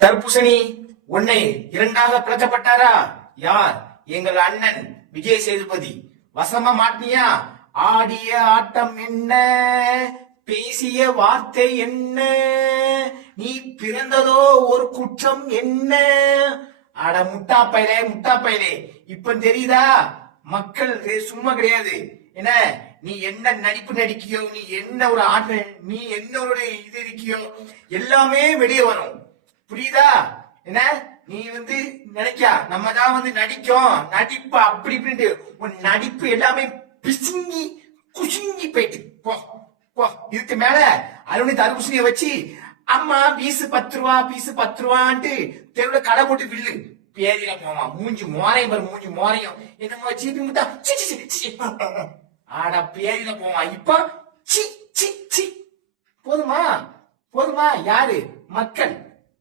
தர்பூசணி உன்னை இரண்டாக பிளக்கப்பட்டாரா? யார்? எங்கள் அண்ணன் விஜய் சேதுபதி. வசமா மாட்டியா ஆடிய ஆட்டம் என்ன? பேசிய வார்த்தை என்ன? நீ பிறந்ததோ ஒரு குற்றம் என்ன? அட முட்டா பயலே முட்டா பயலே இப்ப தெரியுதா? மக்கள் சும்மா கிடையாது. என்ன? நீ என்ன நடிப்பு நடிக்கியோ நீ என்ன ஒரு ஆட்ட நீ என்ன ஒரு இது இருக்கியோ எல்லாமே வெளியே வரும். புரியுதா? என்ன? நீ வந்து நினைக்கா நம்ம தான் வந்து நடிக்கும். நடிப்பு அப்படி இப்படின்ட்டு உன் நடிப்பு எல்லாமே பிசுங்கி குசுங்கி போயிட்டு. போ போ. இதுக்கு மேல அருணி தர்பூசணியை வச்சு அம்மா பீசு பத்து ரூபா பீசு பத்து ரூபான்ட்டு தெருவுல கடை போட்டு வில்லு. பேரில போமா மூஞ்சி மோரையும் பாரு மூஞ்சி மோரையும். என்னமோ சீப்பி முட்டா சி, சி, சி, சி. ஆட பேதியில போமா இப்ப சி சி சி. போதுமா? போதுமா? யாரு? மக்கள்.